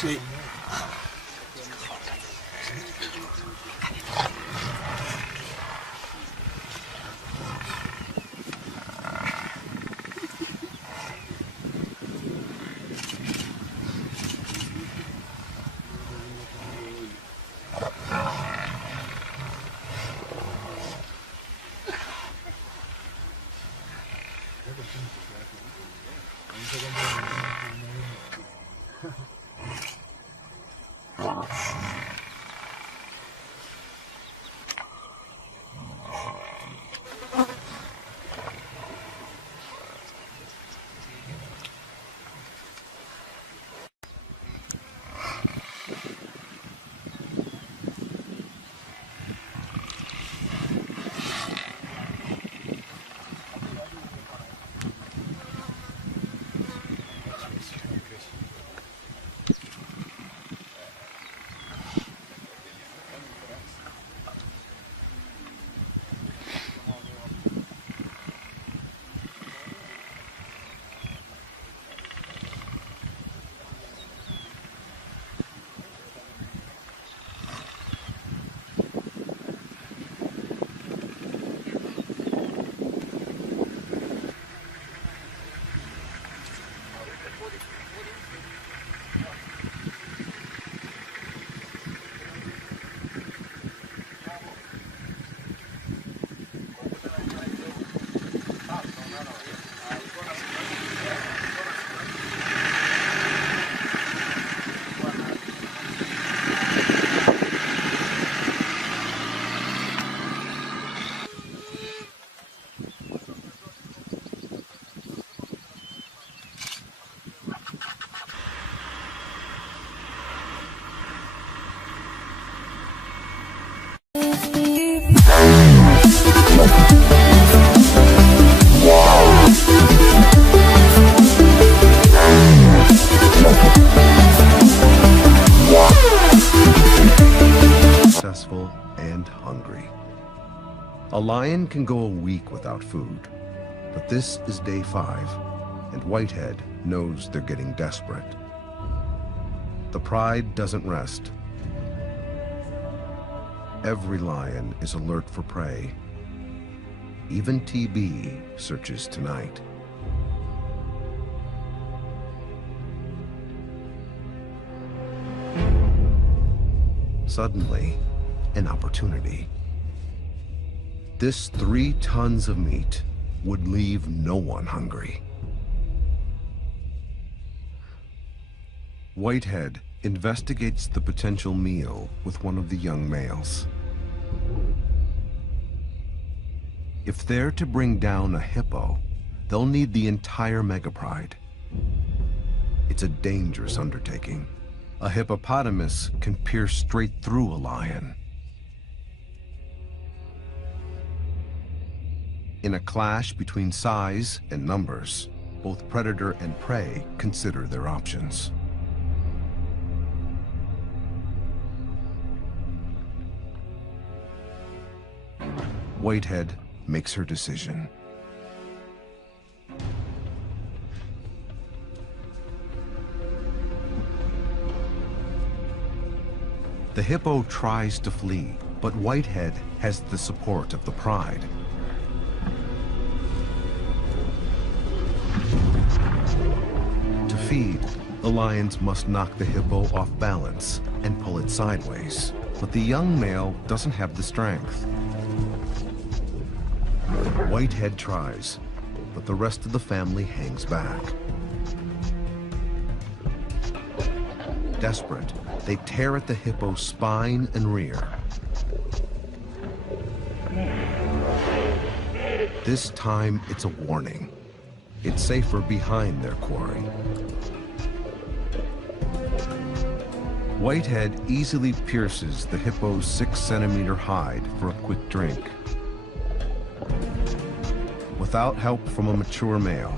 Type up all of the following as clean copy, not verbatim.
Sí. Successful and hungry. A lion can go a week without food, but this is day 5, and Whitehead knows they're getting desperate. The pride doesn't rest. Every lion is alert for prey. Even TB searches tonight. Suddenly, an opportunity. This 3 tons of meat would leave no one hungry. Whitehead investigates the potential meal with one of the young males. If they're to bring down a hippo, they'll need the entire megapride. It's a dangerous undertaking. A hippopotamus can pierce straight through a lion. In a clash between size and numbers, both predator and prey consider their options. Whitehead makes her decision. The hippo tries to flee, but Whitehead has the support of the pride. To feed, the lions must knock the hippo off balance and pull it sideways, but the young male doesn't have the strength. Whitehead tries, but the rest of the family hangs back. Desperate, they tear at the hippo's spine and rear. This time, it's a warning. It's safer behind their quarry. Whitehead easily pierces the hippo's 6-centimeter hide for a quick drink. Without help from a mature male,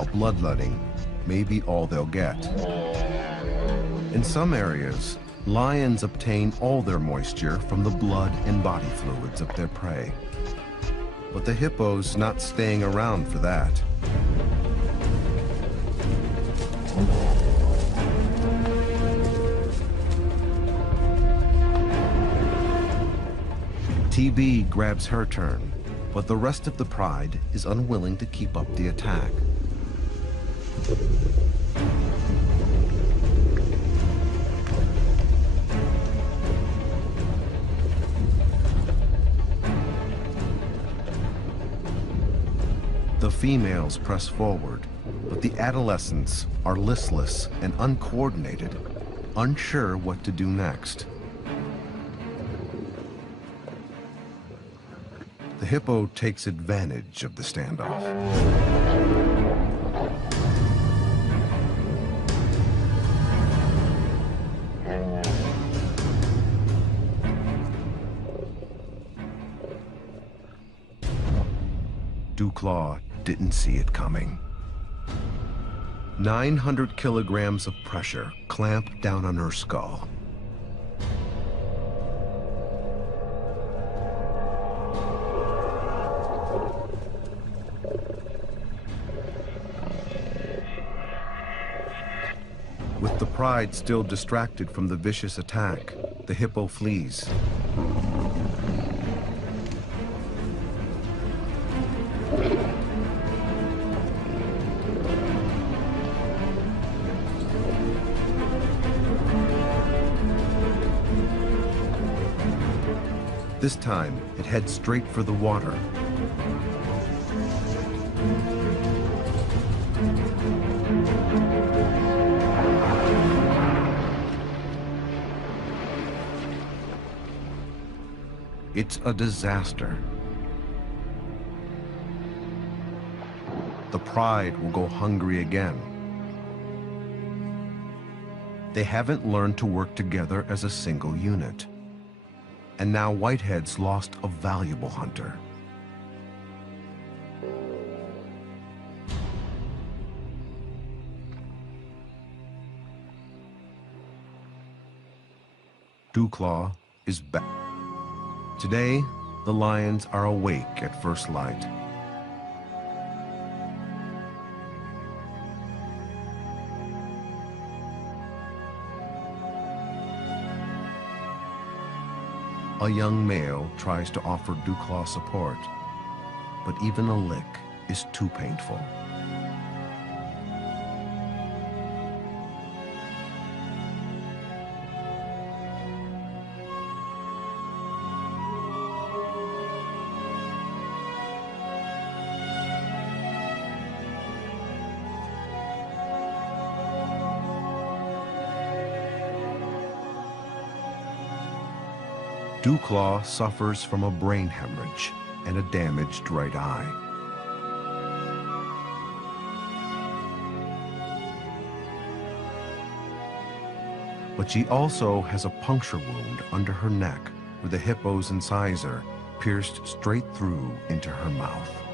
a bloodletting may be all they'll get. In some areas, lions obtain all their moisture from the blood and body fluids of their prey. But the hippo's not staying around for that. TB grabs her turn, but the rest of the pride is unwilling to keep up the attack. The females press forward, but the adolescents are listless and uncoordinated, unsure what to do next. The hippo takes advantage of the standoff. Duclaw didn't see it coming. 900 kilograms of pressure clamp down on her skull. With the pride still distracted from the vicious attack, the hippo flees. This time, it heads straight for the water. It's a disaster. The pride will go hungry again. They haven't learned to work together as a single unit. And now Whitehead's lost a valuable hunter. Duclaw is back. Today, the lions are awake at first light. A young male tries to offer Dewclaw support, but even a lick is too painful. Dewclaw suffers from a brain hemorrhage and a damaged right eye. But she also has a puncture wound under her neck where the hippo's incisor pierced straight through into her mouth.